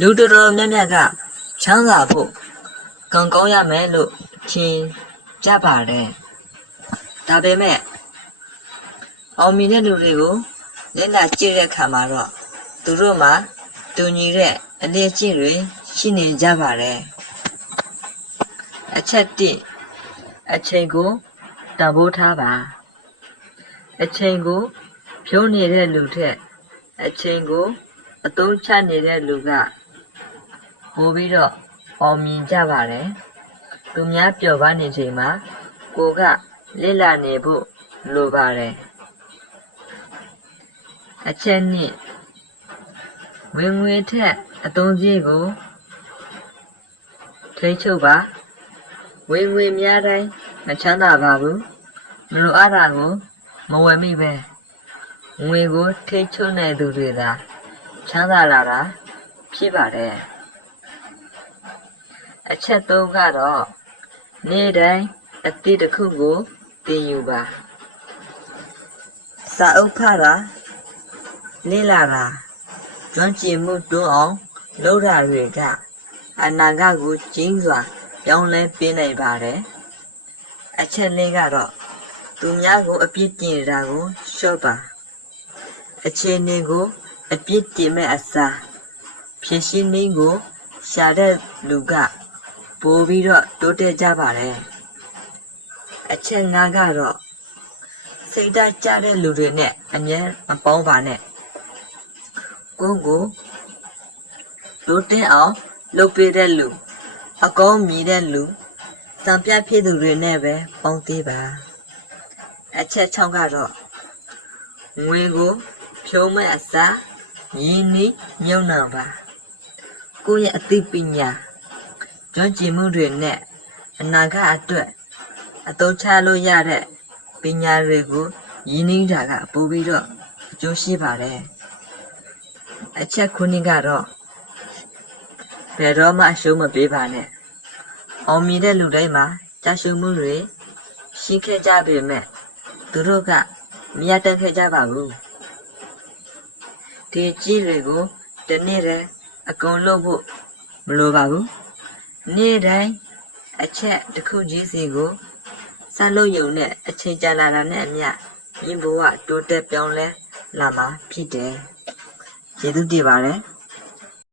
လူတော်တော်များများကချမ်းသာဖို့ကံကောင်းရမယ်လို့ထင်ကြပါတယ်ဒါပေမဲ့အောင်မြင်တဲ့လူတွေကိုလက်လာကြည့်တဲ့အခါမှာတော့သူတို့မှာတူညီတဲ့အလေးအကျင့်တွေရှိနေကြပါတယ်အချက်1အချိန်ကိုတန်ဖိုးထားပါအချိန်ကိုဖြုံးနေတဲ့လူထက်အချိန်ကိုအသုံးချနေတဲ့လူကပိုပြီးတော့အောင်မြင်ကြပါတယ်သူများပျော်ပါနေချိန်မှာကိုကလစ်လာနေဖို့လိုပါတယ်အချက်2ဝင်ငွေထက်အသုံးစရိတ်ကိုထိန်းချုပ်ပါဝင်ငွေများတိုင်းမချမ်းသာပါဘူးမလိုအပ်တာကိုမဝယ်မိပဲငွေကိုထိန်းချုပ်နိုင်သူတွေသာချမ်းသာလာတာဖြစ်ပါတယ်အချက်3ကတော့နေ့တိုင်းအသည့်တစ်ခုကိုသင်ယူပါစာအုပ်ဖတ်တာလေ့လာတာကျွမ်းကျင်မှုတွန်းအောင်လုပ်တာတွေကအနာဂတ်ကိုကျင်းစွာပြောင်းလဲပေးနိုင်ပါတယ်အချက်4ကတော့သူများကိုအပြစ်တင်တာကိုလျှော့ပါအခြေအနေကိုအပြစ်တင်မဲ့အစားဖြည့်ရှင်းနည်းကိုရှာတဲ့လူကပိုပြီးတော့တိုးတက်ကြပါတယ်အချက်5ကတော့စိတ်ဓာတ်ကျတဲ့လူတွေနဲ့အမြဲမပေါင်းပါနဲ့ကိုယ်ကိုတိုးတက်အောင်လုပ်ပေးတဲ့လူအကောင်းမြင်တဲ့လူစံပြဖြစ်သူတွေနဲ့ပဲပေါင်းသေးပါအချက်6ကတော့ငွေကိုဖြုံးမဲ့အစားရင်းနှီးမြုပ်နှံပါကိုယ့်ရဲ့အသိပညာကျွမ်းကျင်မှုတွေနဲ့အနာဂတ်အတွက်အသုံးချလို့ရတဲ့ပညာတွေကိုရင်းနှီးတာကပိုပြီးတော့အကျိုးရှိပါတယ်အချက်9ကတော့ဘယ်တော့မှအရှုံးမပေးပါနဲ့အောင်မြင်တဲ့လူတိုင်းမှာကြာရှုံးမှုတွေရှိခဲ့ကြပေမဲ့သူတို့ကမရတတ်ခဲ့ကြပါဘူးဒီကြီးတွေကိုတနေ့တည်းအကုန်လုပ်ဖို့မလိုပါဘူးနေ့တိုင်းအချက်တစ်ခုချင်းစီကိုစလုပ်ရုံနဲ့အချိန်ကြာလာတာနဲ့အမျှမြင်ဘဝတိုးတက်ပြောင်းလဲလာမှာဖြစ်တယ်ကျေးဇူးတင်ပါတယ်